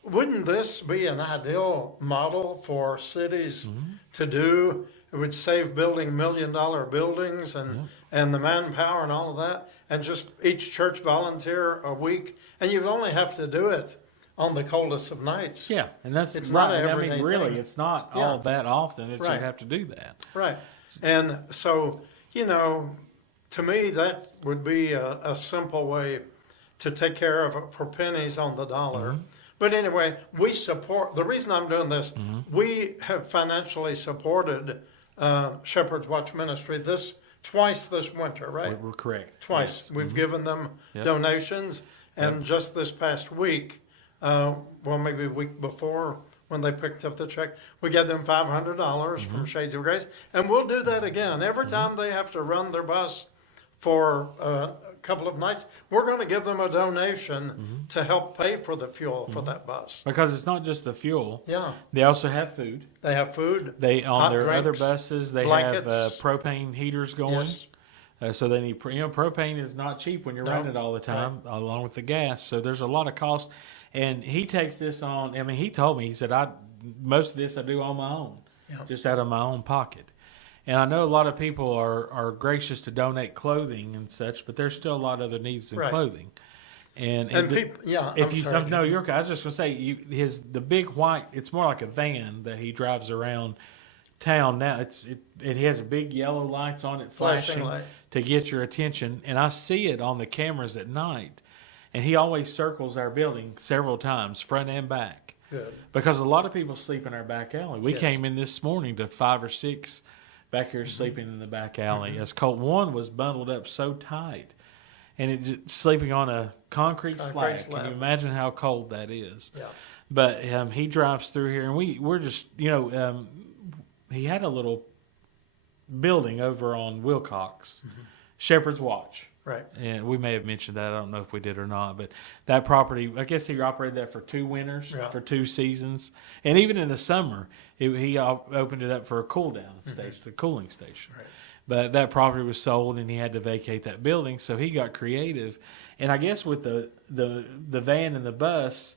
wouldn't this be an ideal model for cities to do? It would save building $1 million buildings and the manpower and all of that, and just each church volunteer a week, and you'd only have to do it on the coldest of nights. Yeah, and it's not an everyday thing. Really, it's not all that often that you have to do that. Right, and so to me that would be a simple way. to take care of it for pennies on the dollar. But anyway, we support, the reason I'm doing this, we have financially supported Shepherd's Watch Ministry twice this winter, right? We're correct. Twice. Yes. We've given them donations, and just this past week, maybe a week before when they picked up the check, we gave them $500 from Shades of Grace, and we'll do that again. Every time they have to run their bus for a couple of nights, we're going to give them a donation to help pay for the fuel for that bus. Because it's not just the fuel. Yeah. They also have food. They have food. They on hot their drinks, other buses they blankets. have propane heaters going. Yes. So they need propane is not cheap when you're running it all the time, along with the gas. So there's a lot of cost, and he takes this on. I mean, he told me, he said, most of this I do on my own, just out of my own pocket. And I know a lot of people are gracious to donate clothing and such, but there's still a lot of other needs than clothing. And people, if you come, no, you're. I was just gonna say, the big white. It's more like a van that he drives around town now. It has a big yellow lights on it flashing light to get your attention. And I see it on the cameras at night. And he always circles our building several times, front and back. Good. Because a lot of people sleep in our back alley. We came in this morning to 5 or 6 back here sleeping in the back alley. As cold, one was bundled up so tight, and sleeping on a concrete slab. Can you imagine how cold that is? Yeah. But he drives through here, and we're just, he had a little building over on Wilcox, Shepherd's Watch. Right. And we may have mentioned that. I don't know if we did or not. But that property, I guess he operated that for 2 winters, for 2 seasons. And even in the summer, he opened it up for a cool-down station, a cooling station. Right. But that property was sold, and he had to vacate that building. So he got creative. And I guess with the van and the bus,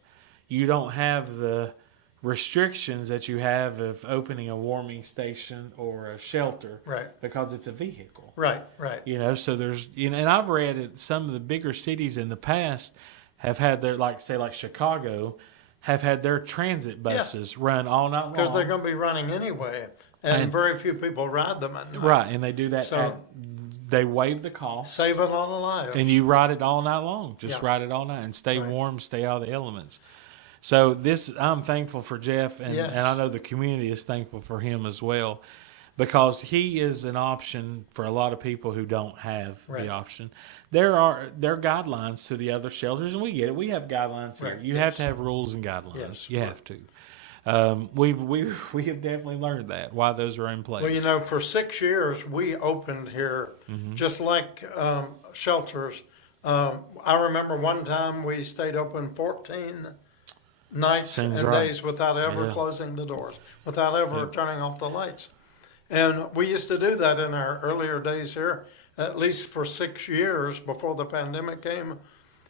you don't have the restrictions that you have of opening a warming station or a shelter, because it's a vehicle, right. So there's, and I've read that some of the bigger cities in the past have had their, like Chicago, have had their transit buses run all night long because they're going to be running anyway, and very few people ride them at night. Right, and they do that. So they waive the cost, save it on the lives, and you ride it all night long. Just ride it all night and stay warm, stay out of the elements. So I'm thankful for Jeff, and I know the community is thankful for him as well, because he is an option for a lot of people who don't have the option. There are guidelines to the other shelters, and we get it. We have guidelines here. You have to have rules and guidelines. Yes. You have to. We have definitely learned that, why those are in place. Well, for 6 years we opened here, just like shelters. I remember one time we stayed open 14 nights and days without ever closing the doors, without ever turning off the lights. And we used to do that in our earlier days here, at least for 6 years before the pandemic came.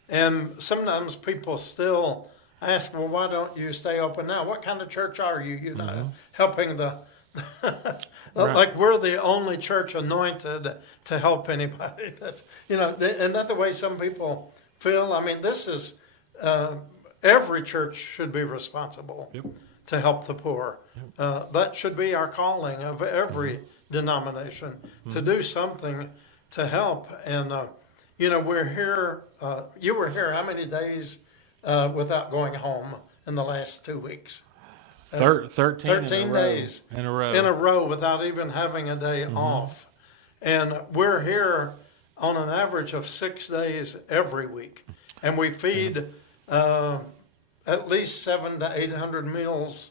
And sometimes people still ask, well, why don't you stay open now? What kind of church are you? You know, helping the... Like we're the only church anointed to help anybody. That's, and that's the way some people feel. I mean, this is... every church should be responsible to help the poor. That should be our calling of every denomination, to do something to help. And, we're here. You were here how many days without going home in the last 2 weeks? 13 days in a row. In a row without even having a day off. And we're here on an average of 6 days every week. And we feed... at least 700 to 800 meals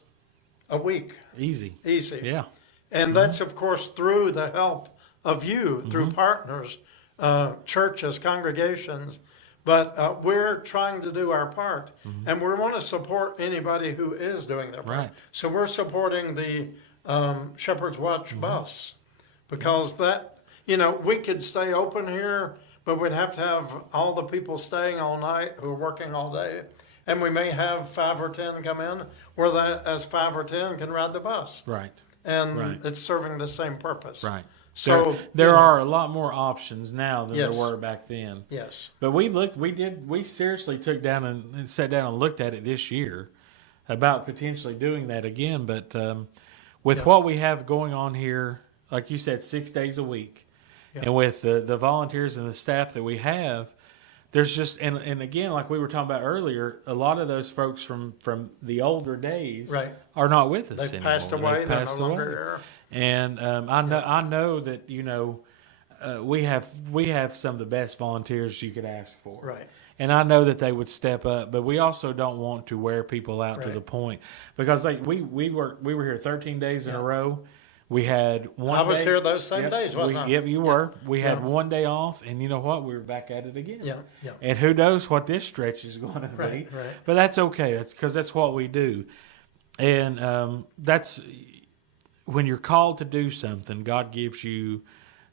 a week. Easy. Yeah. And that's, of course, through the help of you, through partners, churches, congregations. But we're trying to do our part. And we want to support anybody who is doing their part. So we're supporting the Shepherd's Watch bus, because that, we could stay open here, but we'd have to have all the people staying all night who are working all day. And we may have 5 or 10 come in, where as 5 or 10 can ride the bus. Right. And it's serving the same purpose. Right. So there are a lot more options now than there were back then. Yes. But we seriously took down and sat down and looked at it this year about potentially doing that again. But with what we have going on here, like you said, 6 days a week, and with the volunteers and the staff that we have, there's just and again, like we were talking about earlier, a lot of those folks from the older days are not with us They've anymore. Passed away. They're no longer here. And I know that we have some of the best volunteers you could ask for. Right. And I know that they would step up, but we also don't want to wear people out to the point, because like we were here 13 days in a row. We had one. I was here those same days, wasn't I? Yep, you were. We had one day off, and you know what? We were back at it again. Yeah, yeah. And who knows what this stretch is going to be? Right. But that's okay. That's because that's what we do, and that's when you're called to do something. God gives you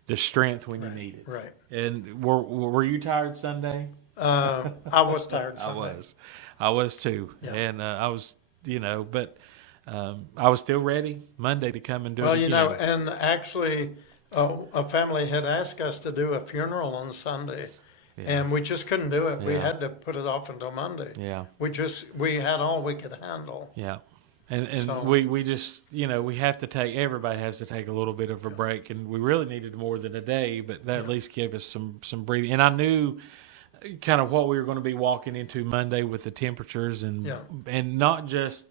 the strength when you need it. Right. And were you tired Sunday? I was tired Sunday. I was too, and I was, but. I was still ready Monday to come and do it again. Well, and actually a family had asked us to do a funeral on Sunday, and we just couldn't do it. We had to put it off until Monday. Yeah. We had all we could handle. Yeah. And so, we just, we have to everybody has to take a little bit of a break, and we really needed more than a day, but that at least gave us some breathing. And I knew kind of what we were going to be walking into Monday with the temperatures and not just,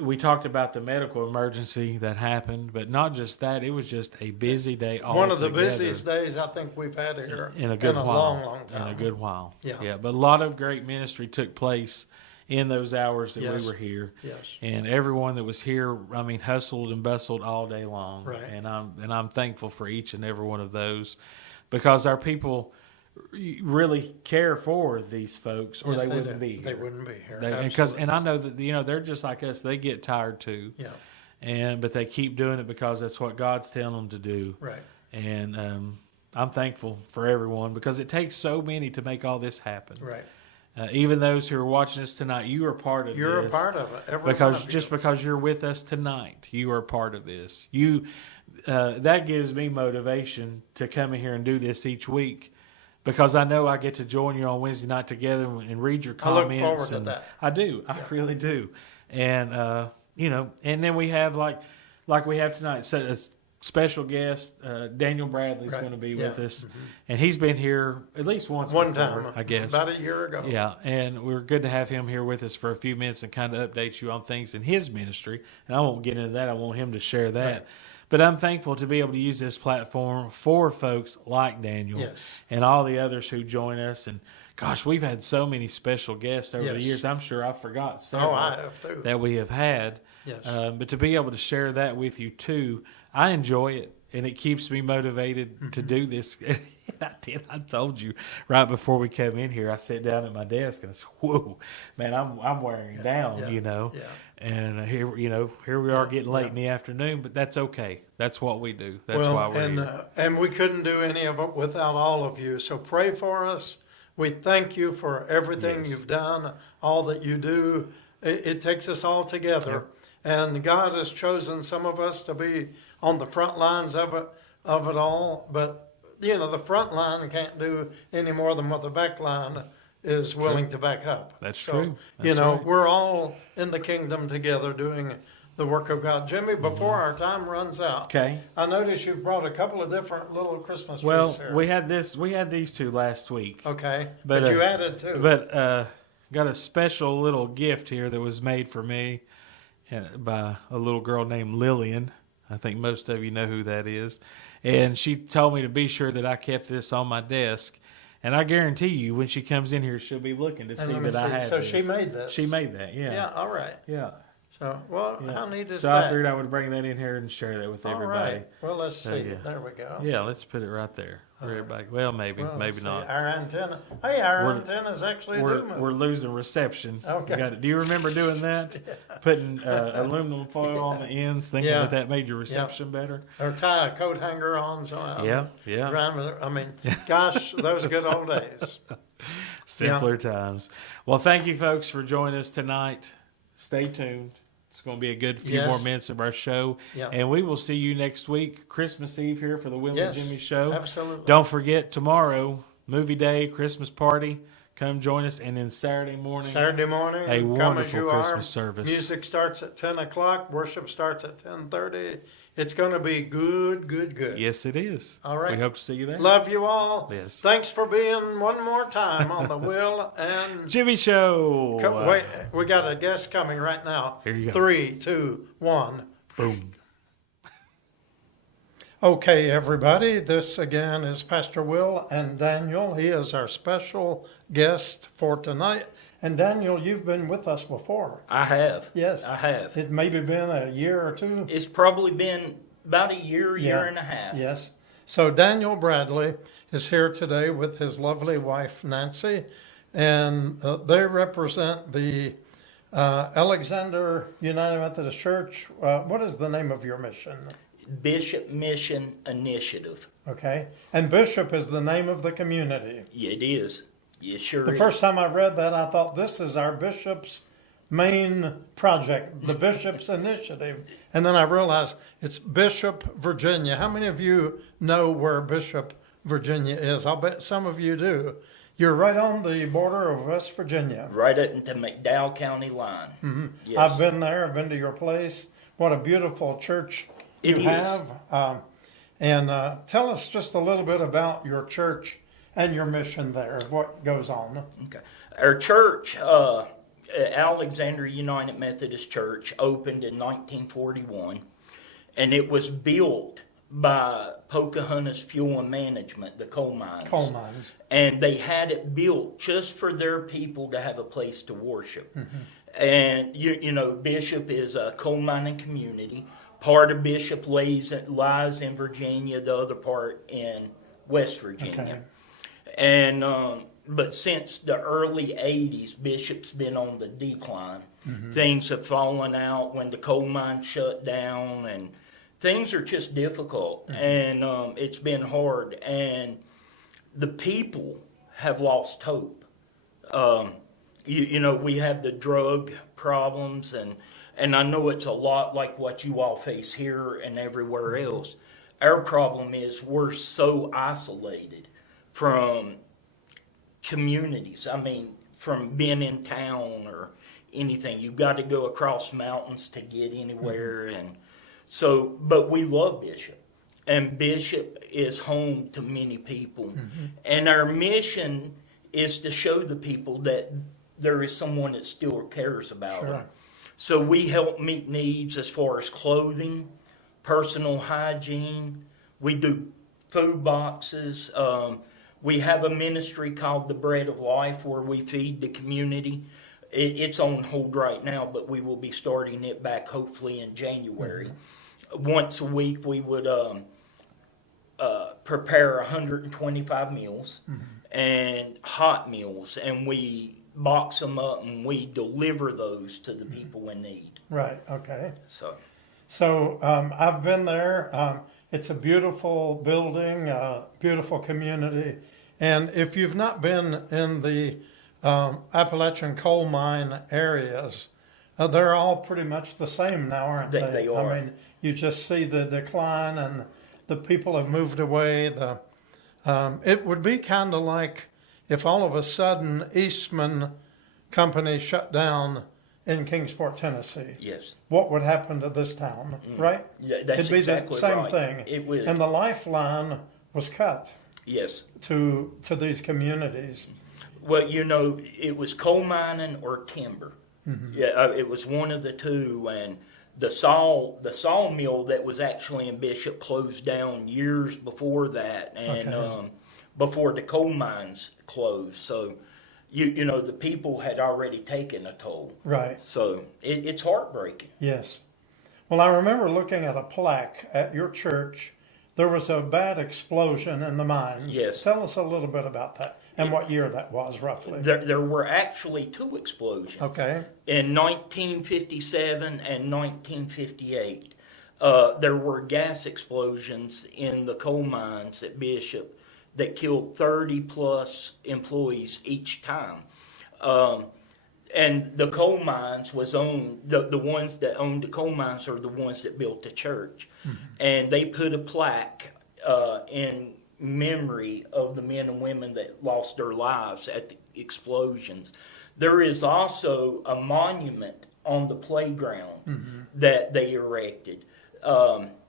we talked about the medical emergency that happened, but not just that. It was just a busy day all One of the busiest days I think we've had here in a good while. Long time. In a good while. Yeah. But a lot of great ministry took place in those hours that we were here. Yes. And everyone that was here, hustled and bustled all day long. Right. And I'm thankful for each and every one of those, because our people really care for these folks, or they wouldn't be here. They wouldn't be here. And I know that they're just like us. They get tired too. Yeah. But they keep doing it because that's what God's telling them to do. Right. And I'm thankful for everyone, because it takes so many to make all this happen. Right. Even those who are watching us tonight, you are part of this. You're a part of it. Because you're with us tonight, you are a part of this. That gives me motivation to come in here and do this each week, because I know I get to join you on Wednesday night together and read your comments. I look forward to that. I do. I really do. And, and then we have like we have tonight, so a special guest, Daniel Bradley's going to be with us. Mm-hmm. And he's been here at least once One before, time, I guess. About a year ago. Yeah, and we're good to have him here with us for a few minutes and kind of update you on things in his ministry. And I won't get into that. I want him to share that. Right. But I'm thankful to be able to use this platform for folks like Daniel and all the others who join us. And, gosh, we've had so many special guests over the years. I'm sure I forgot several I have too. that we have had. Yes. But to be able to share that with you, too, I enjoy it, and it keeps me motivated to do this. I told you right before we came in here, I sat down at my desk and I said, whoa, man, I'm wearing down, Yeah. And here we are getting late in the afternoon, but that's okay. That's what we do. That's why we're here. And we couldn't do any of it without all of you. So pray for us. We thank you for everything you've done, all that you do. It takes us all together. Yep. And God has chosen some of us to be on the front lines of it all. But, the front line can't do any more than what the back line is willing to back up. That's true. We're all in the kingdom together doing the work of God. Jimmy, before our time runs out, okay, I noticed you've brought a couple of different little Christmas trees here. We had these two last week. Okay, but you added two. But got a special little gift here that was made for me by a little girl named Lillian. I think most of you know who that is. And she told me to be sure that I kept this on my desk. And I guarantee you, when she comes in here, she'll be looking to see that I have So this. she made this? She made that, yeah. Yeah, all right. Yeah. So, how neat is that? So that? I figured I would bring that in here and share that with everybody. All right. Well, let's see. There we go. Yeah, let's put it right there for everybody. Well, maybe not. Our antenna. Hey, our antenna's actually we're losing reception. Okay. Do you remember doing that? Putting aluminum foil on the ends, thinking that made your reception better? Or tie a coat hanger on. Gosh, those good old days. Simpler times. Well, thank you, folks, for joining us tonight. Stay tuned. It's going to be a good few more minutes of our show. Yeah. And we will see you next week, Christmas Eve here for the Will and Jimmy Show. Absolutely. Don't forget, tomorrow, movie day, Christmas party. Come join us. And then Saturday morning, a wonderful Christmas service. Music starts at 10 o'clock. Worship starts at 10:30. It's going to be good, good, good. Yes, it is. All right. We hope to see you there. Love you all. Yes. Thanks for being one more time on the Will and Jimmy Show. Wait, we got a guest coming right now. Here you go. 3, 2, 1. Boom. Okay, everybody. This again is Pastor Will and Daniel. He is our special guest for tonight. And Daniel, you've been with us before. I have. Yes. I have. It maybe been a year or two. It's probably been about a year and a half. Yes. So Daniel Bradley is here today with his lovely wife, Nancy. And they represent the Alexander United Methodist Church. What is the name of your mission? Bishop Mission Initiative. Okay. And Bishop is the name of the community. Yeah, it is. It sure The is. first time I read that, I thought this is our Bishop's main project, the Bishop's Initiative. And then I realized it's Bishop, Virginia. How many of you know where Bishop, Virginia is? I'll bet some of you do. You're right on the border of West Virginia. Right up into McDowell County line. Mm-hmm. Yes. I've been there. I've been to your place. What a beautiful church you It is. have. And tell us just a little bit about your church and your mission there, what goes on. Okay. Our church, Alexander United Methodist Church, opened in 1941, and it was built by Pocahontas Fuel and Management, the coal mines. Coal mines. And they had it built just for their people to have a place to worship. Mm-hmm. And, you know, Bishop is a coal mining community. Part of Bishop lies in Virginia, the other part in West Virginia. Okay. And but since the early 80s, Bishop's been on the decline. Mm-hmm. Things have fallen out when the coal mine shut down, and things are just difficult. Mm-hmm. And it's been hard. And the people have lost hope. You know, we have the drug problems, and I know it's a lot like what you all face here and everywhere else. Our problem is we're so isolated from communities. I mean, from being in town or anything. You've got to go across mountains to get anywhere. And so, but we love Bishop. And Bishop is home to many people. And our mission is to show the people that there is someone that still cares about them. So we help meet needs as far as clothing, personal hygiene. We do food boxes. We have a ministry called the Bread of Life where we feed the community. It's on hold right now, but we will be starting it back hopefully in January. Once a week we would prepare 125 meals and hot meals, and we box them up and we deliver those to the people in need. Right, okay. So I've been there. It's a beautiful building, beautiful community. And if you've not been in the Appalachian coal mine areas, they're all pretty much the same now, aren't they? They are. I mean, you just see the decline and the people have moved away. It would be kind of like if all of a sudden Eastman Company shut down in Kingsport, Tennessee. yes. What would happen to this town, right? Yeah, that's It'd be exactly the same right. thing. It would. And the lifeline was cut Yes. to these communities. Well, you know, it was coal mining or timber. Yeah, it was one of the two. And the sawmill that was actually in Bishop closed down years before that, and before the coal mines closed. So, you know, the people had already taken a toll. Right. So it's heartbreaking. Yes. Well, I remember looking at a plaque at your church. There was a bad explosion in the mines. Yes. Tell us a little bit about that and what year that was roughly. There were actually two explosions. Okay. In 1957 and 1958, there were gas explosions in the coal mines at Bishop that killed 30 plus employees each time. And the coal mines was owned, the ones that owned the coal mines are the ones that built the church. And they put a plaque in memory of the men and women that lost their lives at the explosions. There is also a monument on the playground that they erected.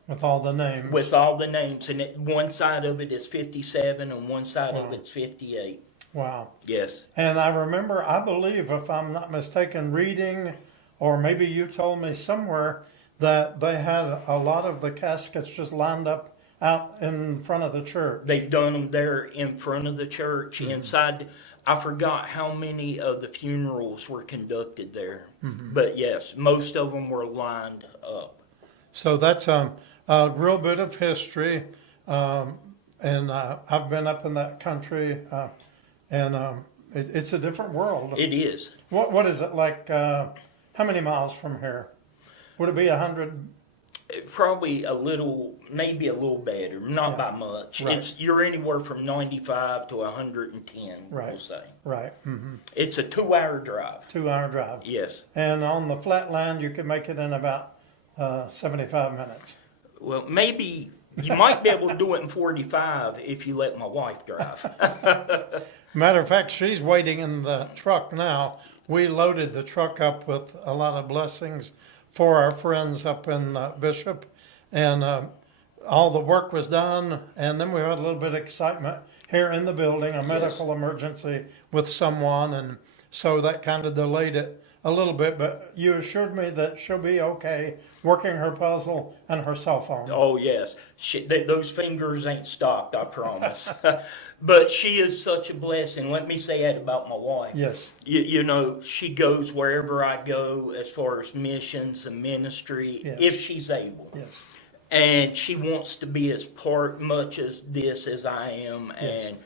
With all the names. With all the names. And one side of it is 57 and one side of it's 58. Wow. Yes. And I remember, I believe, if I'm not mistaken, reading, or maybe you told me somewhere, that they had a lot of the caskets just lined up out in front of the church. They done them there in front of the church, inside. I forgot how many of the funerals were conducted there. But yes, most of them were lined up. So that's a real bit of history. And I've been up in that country, and it's a different world. It is. What is it like? How many miles from here? Would it be 100? Probably maybe a little better, not by much. Right. You're anywhere from 95 to 110, Right. we'll say. Right. Mm-hmm. It's a 2-hour drive. 2-hour drive. Yes. And on the flat land, you could make it in about 75 minutes. Well, maybe you might be able to do it in 45 if you let my wife drive. Matter of fact, she's waiting in the truck now. We loaded the truck up with a lot of blessings for our friends up in Bishop, and all the work was done, and then we had a little bit of excitement here in the building, a medical emergency with someone, and so that kind of delayed it a little bit, but you assured me that she'll be okay working her puzzle and her cell phone. Oh, yes. Those fingers ain't stopped, I promise. But she is such a blessing. Let me say that about my wife. Yes. You know, she goes wherever I go as far as missions and ministry, if she's able. Yes. And she wants to be as much as this as I am. Yes. And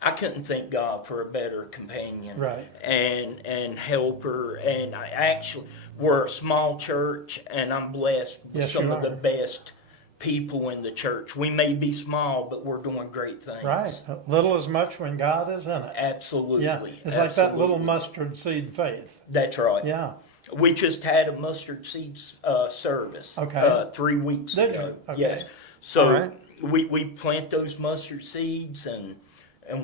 I couldn't thank God for a better companion. Right. And helper. And we're a small church, and I'm blessed with some of the best people in the church. We may be small, but we're doing great things. Right. Little as much when God is in it. Absolutely. Yeah. It's like that little mustard seed faith. That's right. Yeah. We just had a mustard seed service 3 weeks Did ago. you? Okay. Yes. So right. we plant those mustard seeds and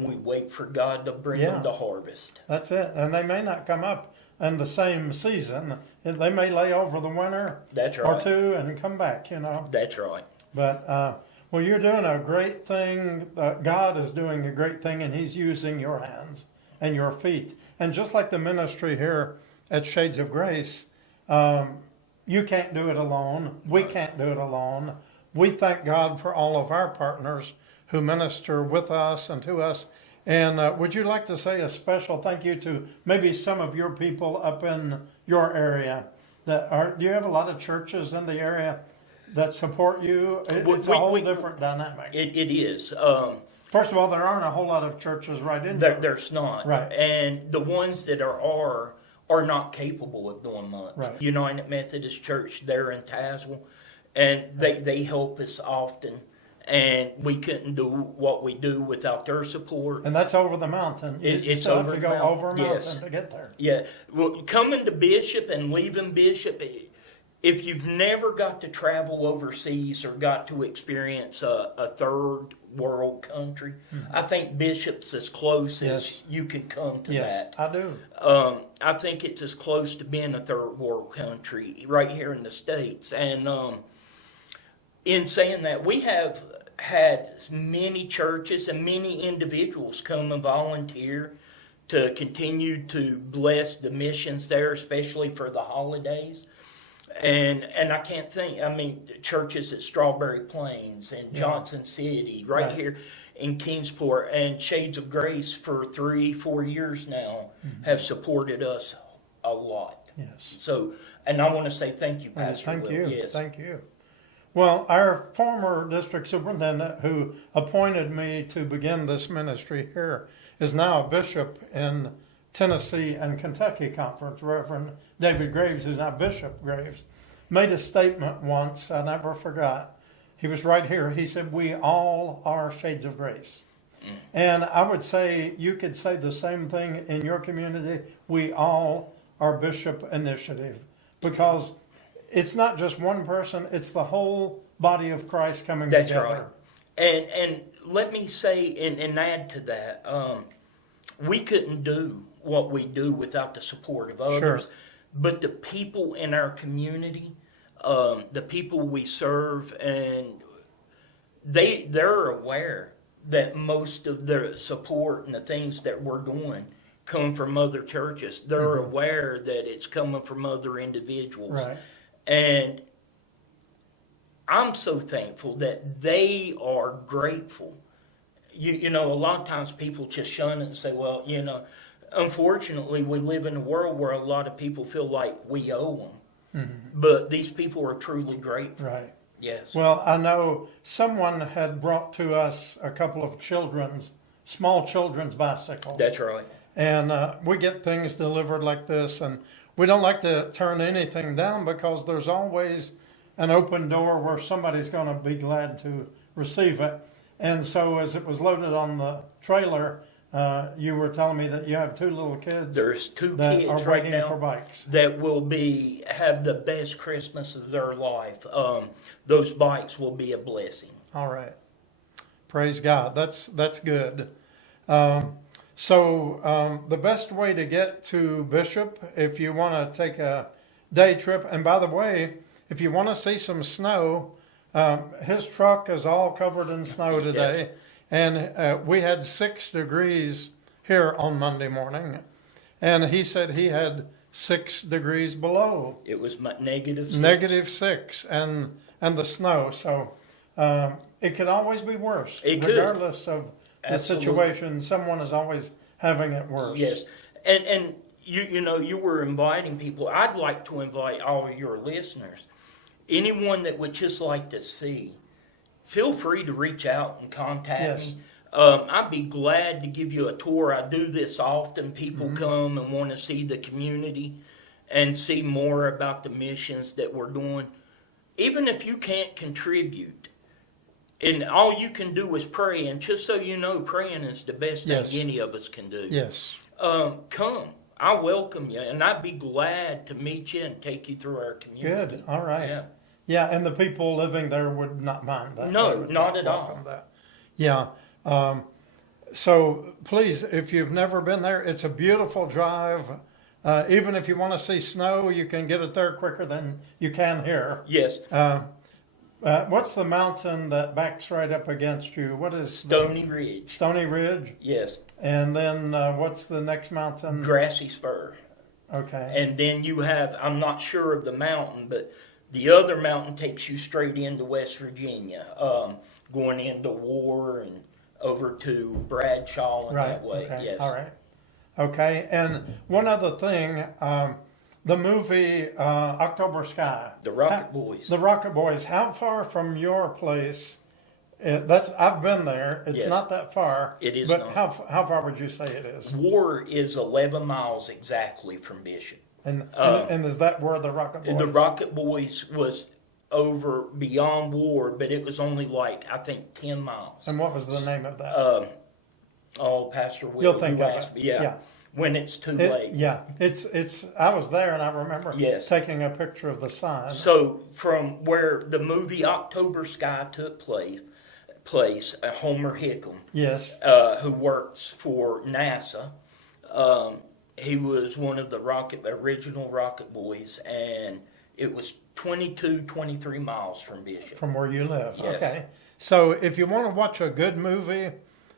we wait for God to bring them to harvest. That's it. And they may not come up in the same season. They may lay over the winter That's right. or two and come back, you know. That's right. But, well, you're doing a great thing. God is doing a great thing, and He's using your hands and your feet. And just like the ministry here at Shades of Grace, you can't do it alone. We can't do it alone. We thank God for all of our partners who minister with us and to us. And would you like to say a special thank you to maybe some of your people up in your area? Do you have a lot of churches in the area that support you? It's a whole different dynamic. It is. First of all, there aren't a whole lot of churches right in there. There's not. Right. And the ones that are not capable of doing much. Right. United Methodist Church there in Tazewell, and they help us often. And we couldn't do what we do without their support. And that's over the mountain. You still have to go over a mountain to get there. Yeah. Well, coming to Bishop and leaving Bishop, if you've never got to travel overseas or got to experience a third world country, I think Bishop's as close as you can come to that. Yes, I do. I think it's as close to being a third world country right here in the States. And in saying that, we have had many churches and many individuals come and volunteer to continue to bless the missions there, especially for the holidays. And I can't think, churches at Strawberry Plains and Johnson City, right here in Kingsport, and Shades of Grace for 3-4 years now have supported us a lot. Yes. So, and I want to say thank you, Pastor Thank Will. you. Yes. Thank you. Well, our former district superintendent who appointed me to begin this ministry here is now a bishop in Tennessee and Kentucky Conference. Reverend David Graves, who's now Bishop Graves, made a statement once I never forgot. He was right here. He said, "We all are Shades of Grace." And I would say you could say the same thing in your community. We all are Bishop Initiative, because it's not just one person, it's the whole body of Christ coming together. That's right. And let me say and add to that, we couldn't do what we do without the support of others. Sure. But the people in our community, the people we serve, and they're aware that most of the support and the things that we're doing come from other churches. They're aware that it's coming from other individuals. Right. And I'm so thankful that they are grateful. You know, a lot of times people just shun it and say, well, you know, unfortunately, we live in a world where a lot of people feel like we owe them. But these people are truly grateful. Right. Yes. Well, I know someone had brought to us a couple of small children's bicycles. That's right. And we get things delivered like this, and we don't like to turn anything down because there's always an open door where somebody's going to be glad to receive it. And so as it was loaded on the trailer, you were telling me that you have two little kids. There's two that kids are right waiting now for bikes that will have the best Christmas of their life. Those bikes will be a blessing. All right, praise God. That's good. So the best way to get to Bishop, if you want to take a day trip, and by the way, if you want to see some snow, his truck is all covered in snow today. Yes. And we had 6 degrees here on Monday morning. And he said he had 6 degrees below. It was -6. -6 and the snow. So it could always be worse. It could. Regardless of the Absolutely. situation, someone is always having it worse. Yes. And you know, you were inviting people. I'd like to invite all of your listeners. Anyone that would just like to see, feel free to reach out and contact me. I'd be glad to give you a tour. I do this often. People come and want to see the community and see more about the missions that we're doing. Even if you can't contribute, and all you can do is pray, and just so you know, praying is the best thing any of us can do. Yes. Come. I welcome you, and I'd be glad to meet you and take you through our community. Good. All right. Yeah. Yeah, and the people living there would not mind that. No, They would not at all. welcome that. Yeah. So please, if you've never been there, it's a beautiful drive. Even if you want to see snow, you can get it there quicker than you can here. Yes. What's the mountain that backs right up against you? What is Stony Ridge. Stony Ridge? Yes. And then what's the next mountain? Grassy Spur. Okay. And then you have, I'm not sure of the mountain, but the other mountain takes you straight into West Virginia, going into War and over to Bradshaw and that way. Okay. Yes. All right. Okay. And one other thing, the movie October Sky. The Rocket Boys. The Rocket Boys. How far from your place? I've been there. It's Yes. not that far. It is But not. how far would you say it is? War is 11 miles exactly from Bishop. And is that where the Rocket Boys? The Rocket Boys was over beyond War, but it was only like, I think, 10 miles. And what was the name of that? Pastor Will. You'll think you of asked it. me. Yeah. Yeah. When it's too late. Yeah, it's. I was there, and I remember Yes. taking a picture of the sign. So from where the movie October Sky took place, Homer Hickam, Yes. who works for NASA, he was one of the original Rocket Boys, and it was 23 miles from Bishop. From where you live. Yes. Okay. So if you want to watch a good movie,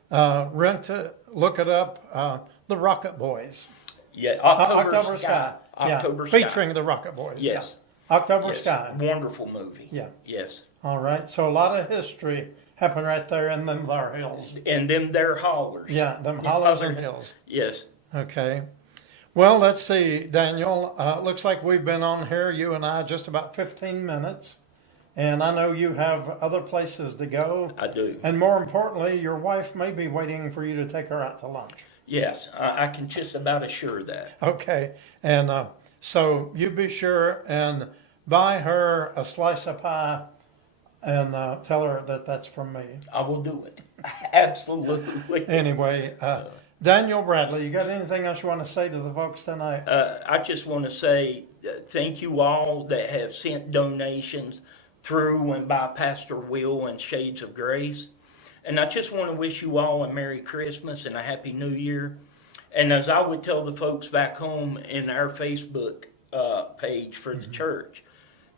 rent it, look it up. The Rocket Boys. Yeah, October Sky. October Yeah. Sky. Featuring the Rocket Boys. Yes. Yeah. October Yes. Sky. Wonderful movie. Yeah. Yes. All right. So a lot of history happened right there in them there hills. And them there hollers. Yeah, them hollows and hills. Yes. Okay. Well, let's see, Daniel. Looks like we've been on here, you and I, just about 15 minutes. And I know you have other places to go. I do. And more importantly, your wife may be waiting for you to take her out to lunch. Yes, I can just about assure that. Okay. And so you be sure and buy her a slice of pie and tell her that that's from me. I will do it. Absolutely. Anyway, Daniel Bradley, you got anything else you want to say to the folks tonight? I just want to say thank you all that have sent donations through and by Pastor Will and Shades of Grace. And I just want to wish you all a Merry Christmas and a Happy New Year. And as I would tell the folks back home in our Facebook page for the church,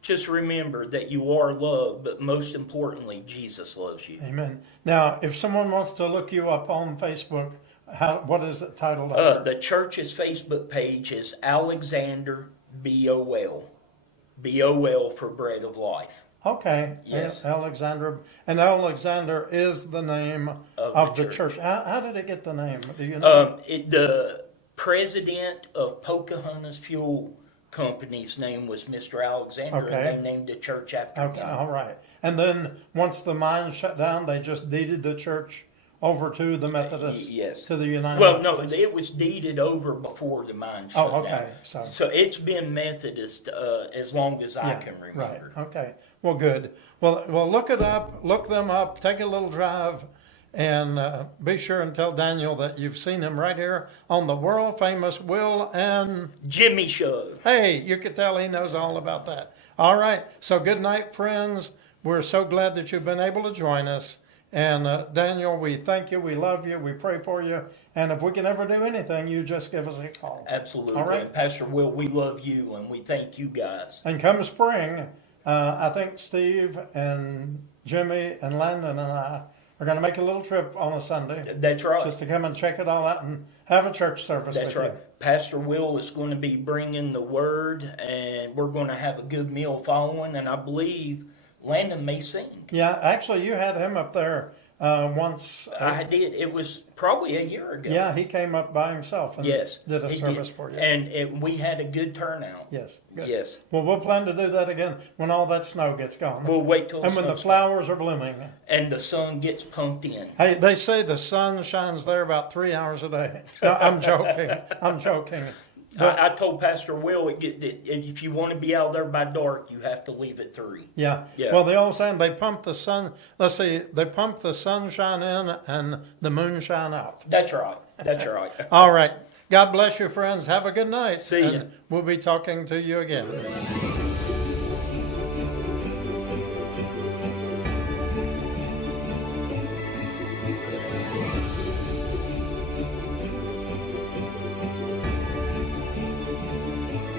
just remember that you are loved, but most importantly, Jesus loves you. Amen. Now, if someone wants to look you up on Facebook, what is it titled? The church's Facebook page is Alexander BOL. BOL for Bread of Life. Okay. Yes. Alexander. And Alexander is the name of the church. How did it get the name? Do you know? The president of Pocahontas Fuel Company's name was Mr. Alexander, Okay. and they named the church after Okay. him. All right. And then once the mine shut down, they just deeded the church over to the Methodists. Yes. To the United Well, no, Methodist. it was deeded over before the mine shut Oh, okay. down. So it's been Methodist as long as I can remember. Right. Okay. Well, good. Well, look it up. Look them up. Take a little drive, and be sure and tell Daniel that you've seen him right here on the world famous Will and Jimmy Show. Hey, you can tell he knows all about that. All right. So good night, friends. We're so glad that you've been able to join us. And Daniel, we thank you. We love you. We pray for you. And if we can ever do anything, you just give us a call. Absolutely. All right. And Pastor Will, we love you and we thank you guys. And come spring, I think Steve and Jimmy and Landon and I are going to make a little trip on a Sunday. That's right. Just to come and check it all out and have a church service That's with right. you. Pastor Will is going to be bringing the word, and we're going to have a good meal following, and I believe Landon may sing. Yeah, actually, you had him up there once. I did. It was probably a year ago. Yeah, he came up by himself and Yes. did a he service did. for you. And we had a good turnout. Yes. Good. Yes. Well, we'll plan to do that again when all that snow gets gone. We'll wait till and when the snowstorm. flowers are blooming. And the sun gets pumped in. Hey, they say the sun shines there about 3 hours a day. No, I'm joking. I'm joking. But, I told Pastor Will, if you want to be out there by dark, you have to leave at 3. yeah. Yeah. Well, the old saying, they pump the sun. Let's see, they pump the sunshine in and the moonshine out. That's right. That's right. All right. God bless you, friends. Have a good night. See ya. And we'll be talking to you again.